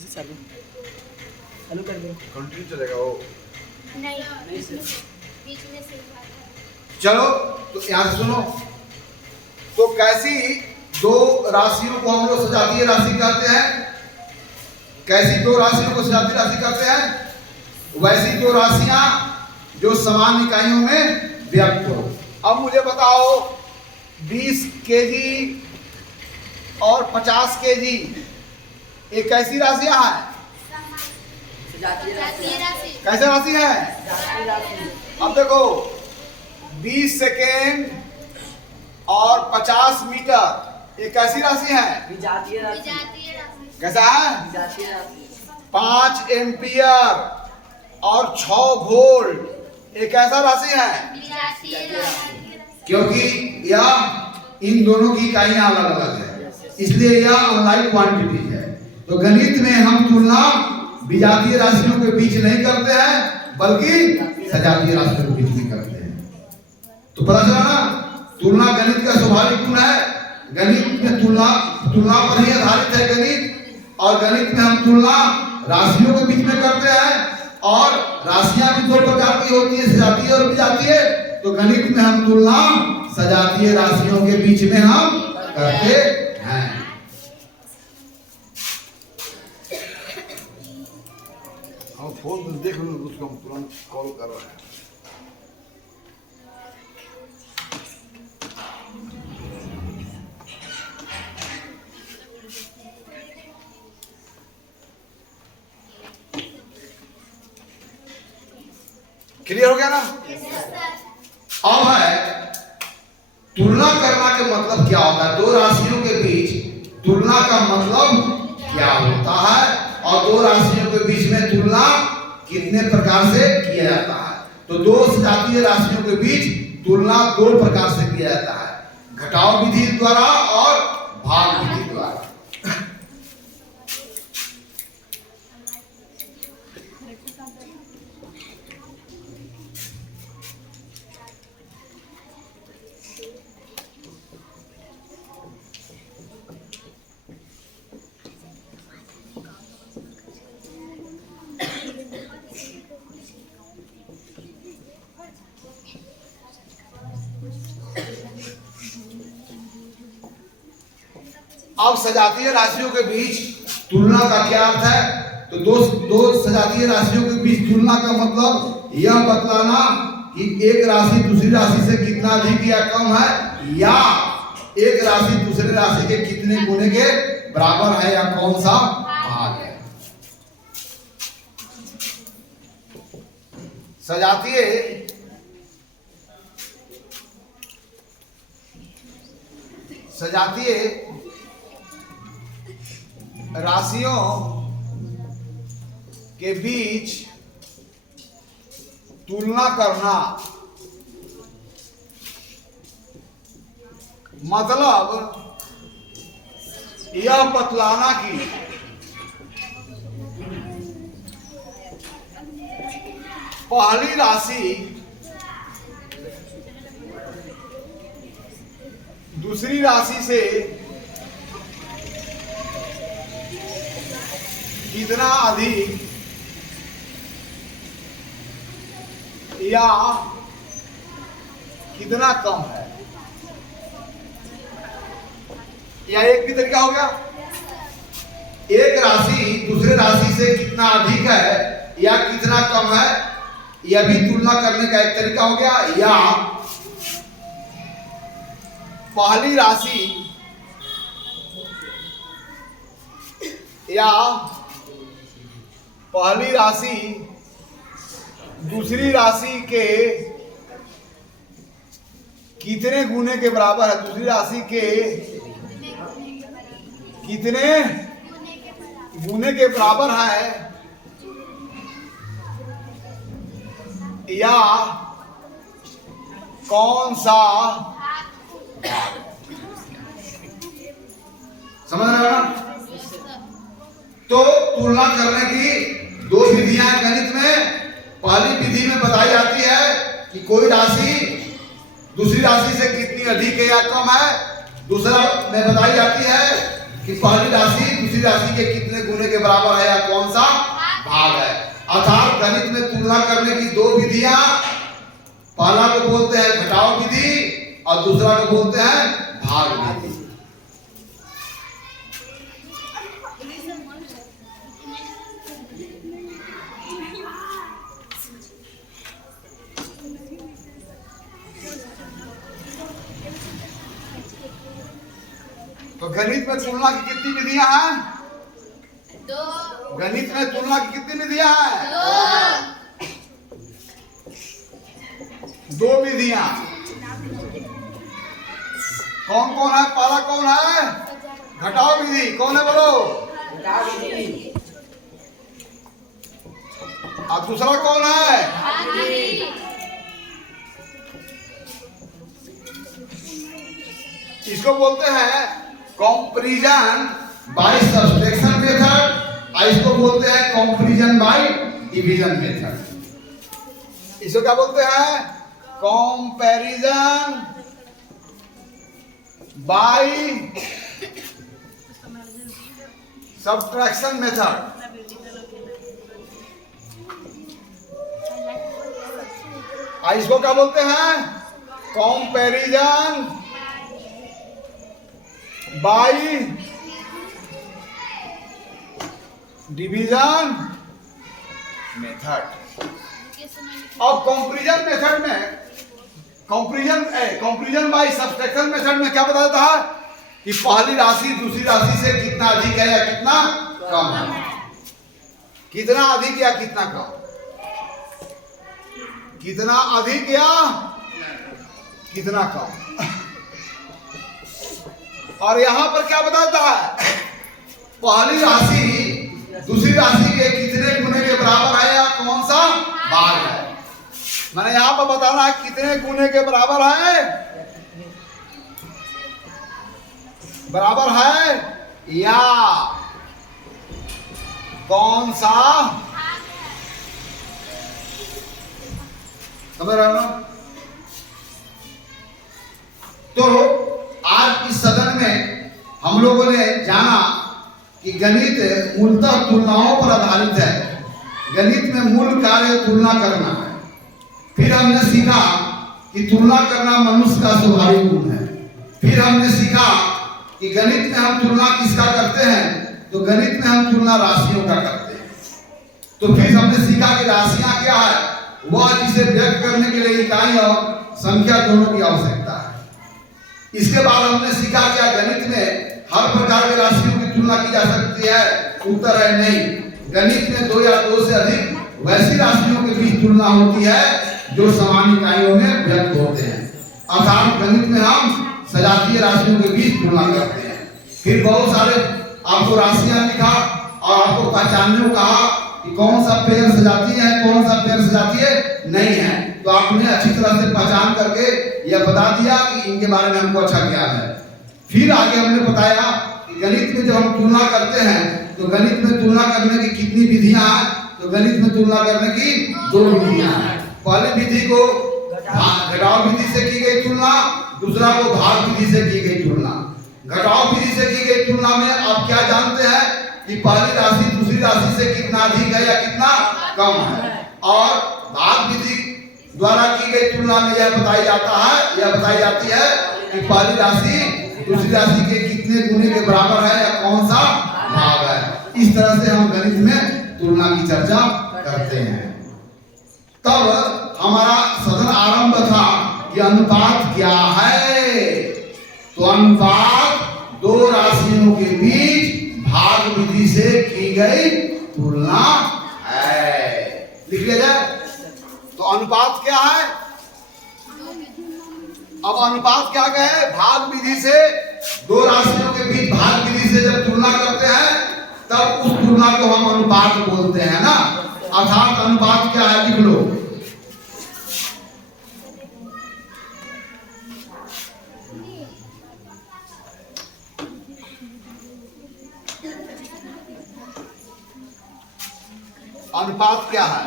से चालू चालू कर दो। कंटिन्यू चलेगा वो? नहीं बीच में से चलो तो यहाँ से सुनो। तो कैसी दो राशियों को हम लोग सजातीय राशि कहते हैं? कैसी दो राशियों को सजातीय राशि कहते हैं? वैसी दो राशियां जो समान इकाइयों में व्यक्त हो। अब मुझे बताओ 20 केजी और 50 केजी ये कैसी राशियां हैं? जातीय राशि कैसे राशि है? अब देखो 20 सेकेंड और 50 मीटर ये कैसी राशि है? विजातीय राशि। विजातीय राशि कैसा है? विजातीय राशि। 5 एम्पियर और 6 वोल्ट एक ऐसा राशि है विजातीय राशि क्योंकि यह इन दोनों की इकाइयां अलग अलग है, इसलिए यह अनलाइक क्वांटिटी है। तो गणित में हम तुलना विजातीय राशियों के बीच नहीं करते हैं बल्कि सजातीय राशियों के बीच में करते हैं। तो पता चला ना, तुलना गणित का स्वाभाविक गुण है। गणित में तुलना पर ही आधारित है गणित, और गणित में हम तुलना राशियों के बीच में करते हैं। और राशियां भी दो प्रकार की होती है, सजातीय और विजातीय। तो गणित में हम तुलना सजातीय राशियों के बीच में हम करते हैं। हम फोन में देख लो, उसको हम तुरंत कॉल कर रहे हैं। क्लियर हो गया ना? अब है तुलना करना के मतलब क्या होता है? दो राशियों के बीच तुलना का मतलब क्या होता है, और दो राशियों के बीच में तुलना कितने प्रकार से किया जाता है? तो दो सजातीय राशियों के बीच तुलना दो प्रकार से किया जाता है, घटाव विधि द्वारा और भाग विधि द्वारा। अब सजातीय राशियों के बीच तुलना का क्या अर्थ है? तो दो सजातीय राशियों के बीच तुलना का मतलब यह बतलाना कि एक राशि दूसरी राशि से कितना अधिक या कम है, या एक राशि दूसरे राशि के कितने गुने के बराबर है, या कौन सा भाग है। सजातीय राशियों के बीच तुलना करना मतलब यह बतलाना कि पहली राशि दूसरी राशि से कितना अधिक या कितना कम है, या एक भी तरीका हो गया। एक राशि दूसरे राशि से कितना अधिक है या कितना कम है, यह भी तुलना करने का एक तरीका हो गया। या पहली राशि दूसरी राशि के कितने गुने के बराबर है, दूसरी राशि के कितने गुने के बराबर है, या कौन सा समझ रहे हो ना? तो तुलना करने की दो विधियां गणित में। पहली विधि में बताई जाती है कि कोई राशि दूसरी राशि से कितनी अधिक है या कम है। दूसरा में बताई जाती है कि पहली राशि दूसरी राशि के कितने गुने के बराबर है या तुलना करने की दो विधियां, पहला को बोलते हैं घटाव विधि और दूसरा को बोलते हैं भाग विधि। तो गणित में तुलना की कितनी विधियां हैं? दो। गणित में तुलना की कितनी विधियां हैं? दो विधियां। कौन कौन है? पहला कौन है? घटाव विधि। कौन है बोलो? घटाव विधि। और दूसरा कौन है? भाग विधि। इसको बोलते हैं कंपैरिजन बाय सब्सट्रैक्शन मेथड और इसको बोलते हैं कंपैरिजन बाय डिवीजन मेथड। इसको क्या बोलते हैं? Comparison by subtraction method. और इसको क्या बोलते हैं? Comparison by division method. अब कंपैरिजन मेथड में कंपैरिजन बाय सब्सट्रैक्शन मेथड में क्या बताता है कि पहली राशि दूसरी राशि से कितना अधिक है या कितना कम है, कितना अधिक या कितना कम, कितना अधिक या कितना कम। और यहां पर क्या बताता है? पहली राशि दूसरी राशि के कितने गुने के बराबर है या कौन सा भाग है। मैंने यहां पर बताना है कितने गुने के बराबर है, बराबर है या कौन सा। समझ रहे हो ना? तो आज इस सदन में हम लोगों ने जाना कि गणित मूलतः तुलनाओं पर आधारित है। गणित में मूल कार्य तुलना करना है। फिर हमने सीखा कि तुलना करना मनुष्य का स्वाभाविक गुण है। फिर हमने सीखा कि गणित में हम तुलना किसका करते हैं, तो गणित में हम तुलना राशियों का करते हैं। तो फिर हमने सीखा कि राशियां क्या है, वह जिसे व्यक्त करने के लिए इकाई और संख्या दोनों की आवश्यकता है। इसके बाद हमने सीखा क्या गणित में हर प्रकार की राशियों की तुलना की जा सकती है, उत्तर है नहीं। गणित में दो या दो से अधिक वैसी राशियों के बीच तुलना होती है जो समान इकाइयों में व्यक्त होते हैं। अर्थात गणित में हम सजातीय राशियों के बीच तुलना करते हैं। फिर बहुत सारे आपको राशियां लिखा और आपको पहचानने को कहा कि कौन सा पेड़ सजातीय है, कौन सा पेड़ सजातीय नहीं है। तो आपने अच्छी तरह से पहचान करके यह बता दिया कि इनके बारे में हमको अच्छा ज्ञान है। फिर आगे हमने बताया कि गणित में जब हम तुलना करते हैं तो गणित में तुलना करने की कितनी विधियां हैं, तो गणित में तुलना करने की दो विधियां हैं। पहली विधि को घटाव विधि से की गई तुलना, दूसरा को भाग विधि से की गई तुलना। घटाव विधि से की गई तुलना में आप क्या जानते हैं कि पहली राशि दूसरी राशि से कितना अधिक है या कितना कम है। और भाग विधि द्वारा की गई तुलना में यह बताई जाती है कि पहली राशि दूसरी राशि के कितने गुने के बराबर है या कौन सा भाग है। इस तरह से हम गणित में तुलना की चर्चा करते हैं। तब हमारा सदन आरंभ था कि अनुपात क्या है। तो अनुपात दो राशियों के बीच भाग विधि से की गई तुलना है। लिख लिया जाए। तो अनुपात क्या है? अब अनुपात क्या कहे? भाग विधि से दो राशियों के बीच भाग विधि से जब तुलना करते हैं तब उस तुलना को हम अनुपात बोलते हैं ना। अर्थात अनुपात क्या है, लिख लो। अनुपात क्या है?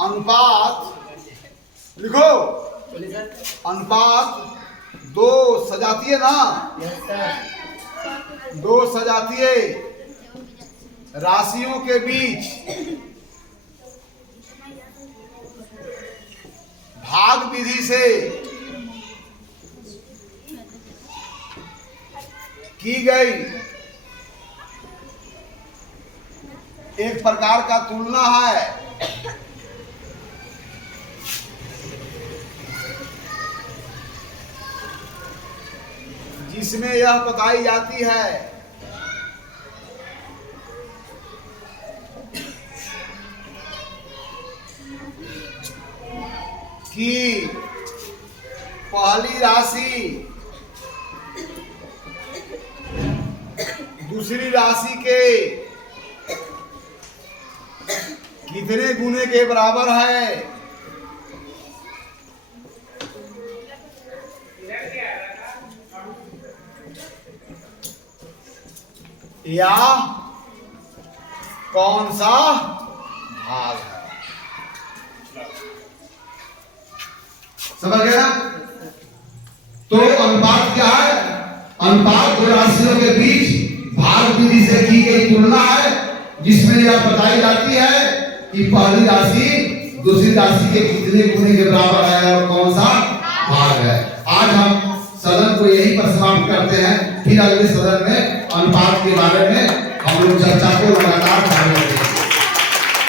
अनुपात लिखो। अनुपात दो सजातीय ना, दो सजातीय राशियों के बीच भाग विधि से की गई एक प्रकार का तुलना है, जिसमें यह बताई जाती है कि पहली राशि दूसरी राशि के कितने गुने के बराबर है, या कौन सा भाग है। समझ गए ना? तो अनुपात क्या है? अनुपात दो राशियों के बीच भाग विधि से की गई तुलना है, जिसमें यह बताई जाती है कि पहली राशि दूसरी राशि के कितने गुने के बराबर है और कौन सा भाग है। आज हम सदन को यहीं पर समाप्त करते हैं, फिर अगले सदन में